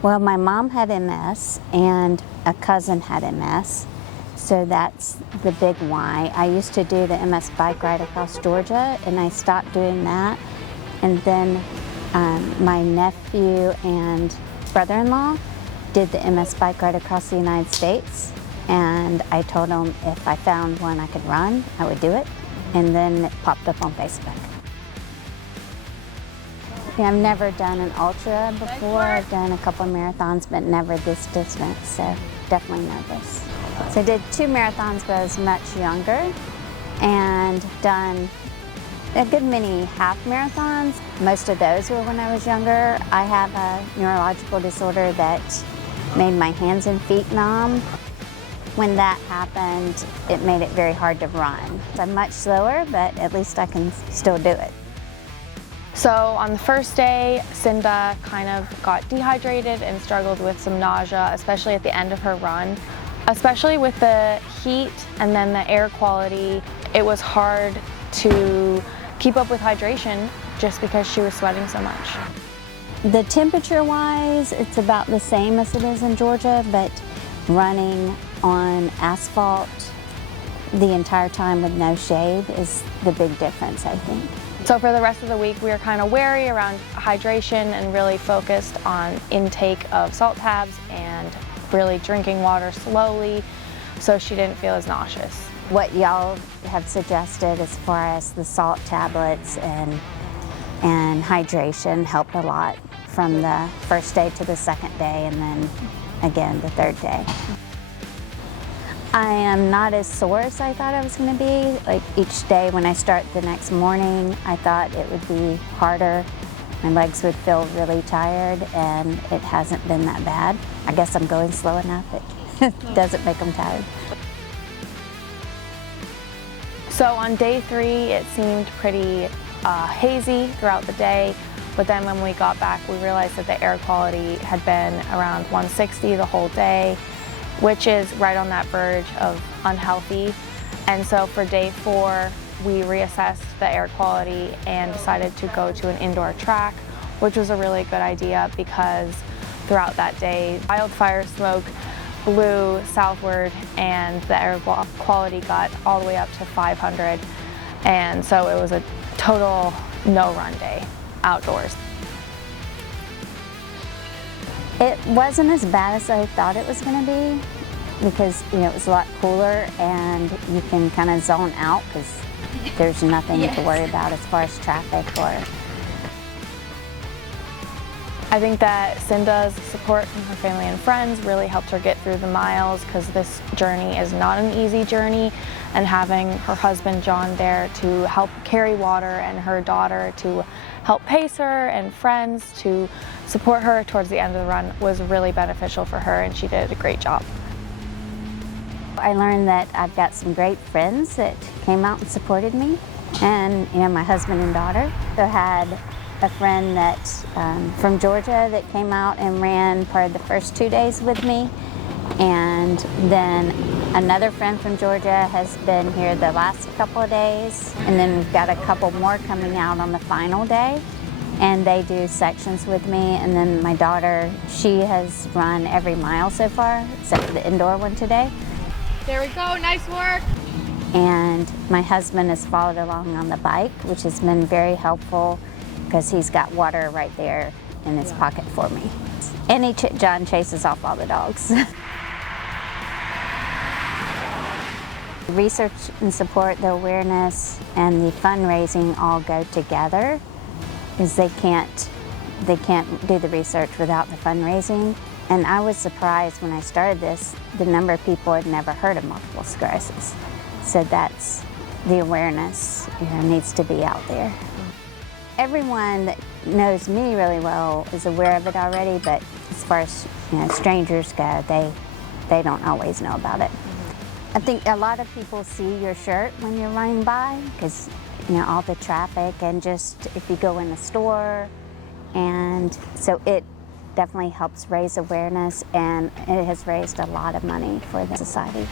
Well, my mom had MS and a cousin had MS, so that's the big why. I used to do the MS bike ride across Georgia, and I stopped doing that. And then my nephew and brother-in-law did the MS bike ride across the United States, and I told them if I found one I could run, I would do it, and then it popped up on Facebook. I've never done an ultra before. I've done a couple of marathons, but never this distance, so definitely nervous. So I did 2 marathons when I was much younger, and done a good many half marathons. Most of those were when I was younger. I have a neurological disorder that made my hands and feet numb. When that happened, it made it very hard to run. I'm much slower, but at least I can still do it. So on the first day, Cinda kind of got dehydrated and struggled with some nausea, especially at the end of her run. Especially with the heat and then the air quality, it was hard to keep up with hydration just because she was sweating so much. The temperature-wise, it's about the same as it is in Georgia, but running on asphalt the entire time with no shade is the big difference, I think. So for the rest of the week, we were kind of wary around hydration and really focused on intake of salt tabs and really drinking water slowly so she didn't feel as nauseous. What y'all have suggested as far as the salt tablets and hydration helped a lot from the first day to the second day, and then again the third day. I am not as sore as I thought I was going to be. Like each day when I start the next morning, I thought it would be harder. My legs would feel really tired, and it hasn't been that bad. I guess I'm going slow enough, it doesn't make them tired. So on day 3, it seemed pretty hazy throughout the day, but then when we got back, we realized that the air quality had been around 160 the whole day, which is right on that verge of unhealthy. And so for day 4, we reassessed the air quality and decided to go to an indoor track, which was a really good idea because throughout that day, wildfire smoke blew southward and the air quality got all the way up to 500. And so it was a total no-run day outdoors. It wasn't as bad as I thought it was going to be because, you know, it was a lot cooler and you can kind of zone out because there's nothing to worry about as far as traffic or... I think that Cinda's support from her family and friends really helped her get through the miles because this journey is not an easy journey, and having her husband John there to help carry water and her daughter to help pace her and friends to support her towards the end of the run was really beneficial for her, and she did a great job. I learned that I've got some great friends that came out and supported me, and you know, my husband and daughter. So I had a friend that from Georgia that came out and ran part of the first 2 days with me, and then another friend from Georgia has been here the last couple of days, and then we've got a couple more coming out on the final day, and they do sections with me. And then my daughter, she has run every mile so far except for the indoor one today. There we go, nice work. And my husband has followed along on the bike, which has been very helpful because he's got water right there in his pocket for me. And John chases off all the dogs. Research and support, the awareness, and the fundraising all go together, because they can't do the research without the fundraising. And I was surprised when I started this, the number of people had never heard of multiple sclerosis. So that's the awareness, you know, needs to be out there. Everyone that knows me really well is aware of it already, but as far as, you know, strangers go, they don't always know about it. I think a lot of people see your shirt when you're running by because, you know, all the traffic and just if you go in the store, and so it definitely helps raise awareness, and it has raised a lot of money for the society.